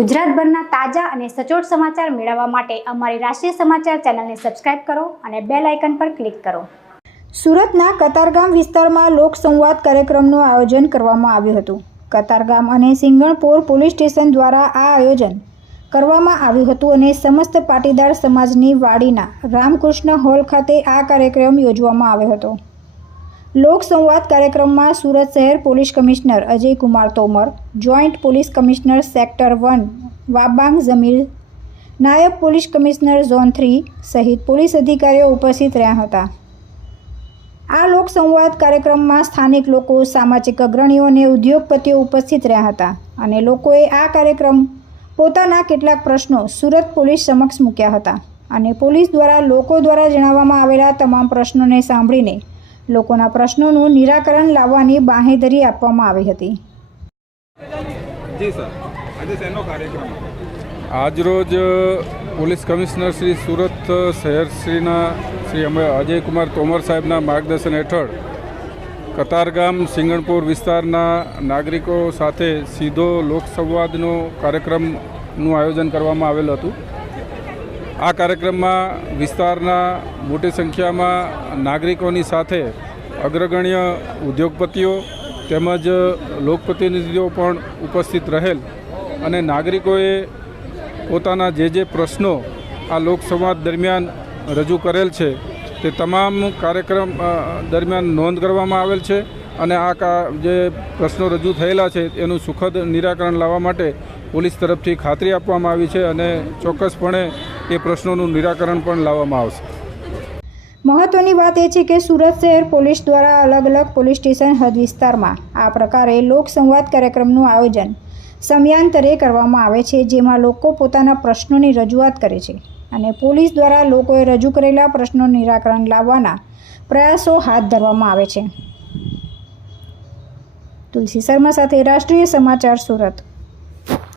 ગુજરાતભરના તાજા અને સચોટ સમાચાર મેળવવા માટે અમારી રાષ્ટ્રીય સમાચાર ચેનલને સબસ્ક્રાઇબ કરો અને બેલ આઇકન પર ક્લિક કરો। સુરતના કતારગામ વિસ્તારમાં લોકસંવાદ કાર્યક્રમનું આયોજન કરવામાં આવ્યું હતું। કતારગામ અને સિંગણપોર પોલીસ સ્ટેશન દ્વારા આ આયોજન કરવામાં આવ્યું હતું અને સમસ્ત પાટીદાર સમાજની વાડીના રામકૃષ્ણ હોલ ખાતે આ કાર્યક્રમ યોજવામાં આવ્યો હતો। લોકસંવાદ કાર્યક્રમમાં સુરત શહેર police commissioner Ajay Kumar Tomar, joint police commissioner sector 1 Wabang Jamil, નાયબ પોલીસ કમિશનર ઝોન 3 સહિત પોલીસ અધિકારીઓ ઉપસ્થિત રહ્યા હતા। આ લોકસંવાદ કાર્યક્રમમાં સ્થાનિક લોકો, સામાજિક અગ્રણીઓ અને ઉદ્યોગપતિઓ ઉપસ્થિત રહ્યા હતા અને લોકોએ આ કાર્યક્રમ પોતાના કેટલાક પ્રશ્નો સુરત પોલીસ સમક્ષ મૂક્યા હતા અને પોલીસ દ્વારા લોકો દ્વારા જણાવવામાં આવેલા તમામ પ્રશ્નોને સાંભળીને લોકોના પ્રશ્નોનું નિરાકરણ લાવવાની બાંહેધરી આપવામાં આવી હતી। જી સર, આજે શેનો કાર્યક્રમ? આજરોજ પોલીસ કમિશનર શ્રી સુરત શહેર શ્રી અજય કુમાર તોમર સાહેબના માર્ગદર્શન હેઠળ કતારગામ સિંગણપુર વિસ્તારના નાગરિકો સાથે સીધો લોકસંવાદનો કાર્યક્રમનું આયોજન કરવામાં આવેલું હતું। આ કાર્યક્રમમાં વિસ્તારના મોટી સંખ્યામાં નાગરિકોની સાથે અગ્રગણ્ય ઉદ્યોગપતિઓ તેમજ લોકપ્રતિનિધિઓ પણ ઉપસ્થિત રહેલ અને નાગરિકોએ પોતાના જે પ્રશ્નો આ લોકસંવાદ દરમિયાન રજૂ કરેલ છે તે તમામ કાર્યક્રમ દરમિયાન નોંધ કરવામાં આવેલ છે અને આ જે પ્રશ્નો રજૂ થયેલા છે એનું સુખદ નિરાકરણ લાવવા માટે પોલીસ તરફથી ખાતરી આપવામાં આવી છે અને ચોક્કસપણે એ પ્રશ્નોનું નિરાકરણ પણ લાવવામાં આવશે। મહત્વની વાત એ છે કે સુરત શહેર પોલીસ દ્વારા અલગ અલગ પોલીસ સ્ટેશન હદ વિસ્તારમાં આ પ્રકારે લોકસંવાદ કાર્યક્રમનું આયોજન સમયાંતરે કરવામાં આવે છે, જેમાં લોકો પોતાના પ્રશ્નોની રજૂઆત કરે છે અને પોલીસ દ્વારા લોકોએ રજૂ કરેલા પ્રશ્નોનું નિરાકરણ લાવવાના પ્રયાસો હાથ ધરવામાં આવે છે। તુલસી શર્મા સાથે રાષ્ટ્રીય સમાચાર સુરત।